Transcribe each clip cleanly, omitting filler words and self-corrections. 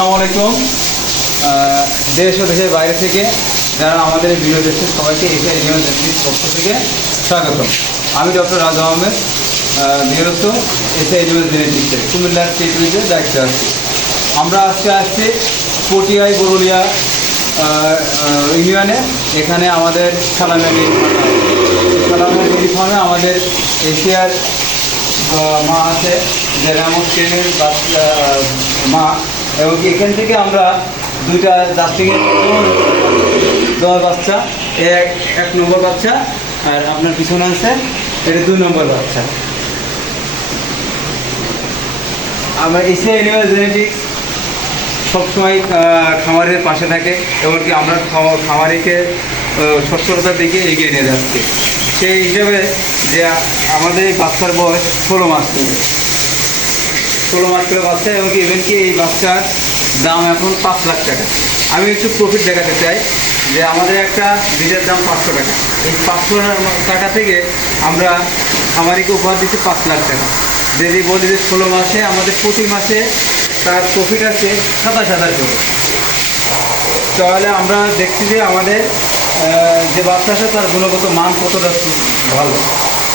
আসসালামু আলাইকুম। দেশ ও দেশের বাইরে থেকে যারা আমাদের ভিডিও দেখছেন সবাইকে এসে এনিমেল পক্ষ থেকে স্বাগত। আমি ডক্টর রাজা আহমেদ, নিয়মিত এসে এনিমেল জেনেটিক্সের কুমিল্লার টেরিটরিতে দায়িত্বে আছি। আমরা আজকে আসছি পটিয়ায় বরুলিয়া ইউনিয়নে। এখানে আমাদের সালামের ফার্মে আমাদের এশিয়ার মা আছে, যে র্যামস ট্রেনের মা, এবং এখান থেকে আমরা দুইটা জাস্টিংয়ের দেওয়া বাচ্চা, এক নম্বর বাচ্চা, আর আপনার পিছনে আছে এটা 2 নম্বর বাচ্চা। আমরা এশিয়া এনিম্যাল জেনেটিক্স সবসময় খামারের পাশে থাকে, এমনকি আমরা খামারিকে সচ্ছলতার দিকে এগিয়ে নিয়ে যাচ্ছি। সেই হিসেবে যে আমাদের এই বাচ্চার বয়স 16 মাস করে 16 মাস করে বাচ্চা, এবং ইভেনকি এই বাচ্চার দাম এখন 5 লাখ টাকা। আমি একটু প্রফিট দেখাতে চাই যে আমাদের একটা ব্রিডের দাম 500 টাকা। এই 500 টাকা থেকে আমরা খামারিকে উপহার দিচ্ছি 5 লাখ টাকা। যদি বলি যে 16 মাসে আমাদের প্রতি মাসে তার প্রফিট আছে 27,000 করে, তাহলে আমরা দেখছি যে আমাদের যে বাচ্চাটা তার গুণগত মান কতটা ভালো।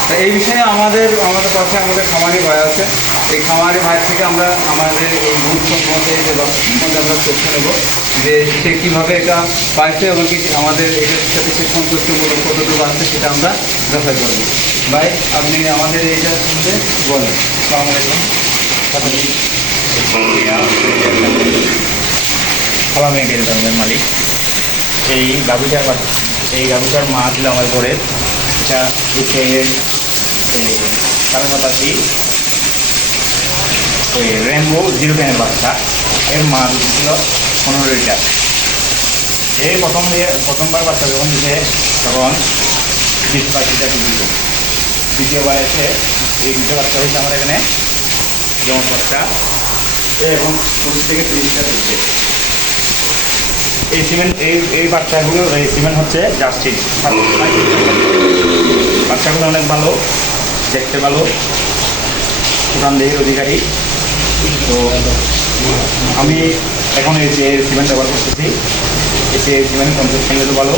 তা এই বিষয়ে আমাদের পাশে আমাদের খামারি ভাই আছে। এই খামারি ভাই থেকে আমরা আমাদের এই গুণ সম্বন্ধে যে বাচ্চা সম্বন্ধে আমরা তথ্য নেব, যে সে কীভাবে এটা পাইছে এবং কি আমাদের এটার সাথে সে সন্তুষ্টমূলক কতটুকু আছে সেটা আমরা যাচাই করব। ভাই, আপনি আমাদের এইটা সম্বন্ধে বলেন। আসসালামু আলাইকুম। সালামে গেলের মালিক। এই গাভীটার মা ছিল আমার ঘরে। এটা হচ্ছে কারণ কথা কি, ওই রেনবো 010 বাচ্চা। এর মা ছিল 15 লিটার। এই প্রথমবার বাচ্চা যখন দিতে তখন 20-22টা দিত। দ্বিতীয়বার এসে এই 2টা বাচ্চা হয়েছে আমার এখানে যেমন বাচ্চা, এখন 25 থেকে 30টা দিচ্ছে। এই সিমেন্ট এই বাচ্চাগুলো, এই সিমেন্ট হচ্ছে জাস্টিন। বাচ্চাগুলো অনেক ভালো, দেখতে ভালো, সুঠাম দেহের অধিকারী। তো আমি এখন এই যে সিমেন্ট ব্যবহার করতেছি, এই সিমেন্ট কনসেপ্ট ভালো।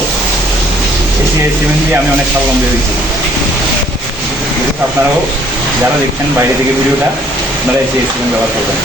এই সিমেন্ট দিয়ে আমি অনেক স্বাবলম্বী হয়েছি। আপনারাও যারা দেখছেন বাইরে থেকে ভিডিওটা, আপনারা এই সিমেন্ট ব্যবহার করবেন।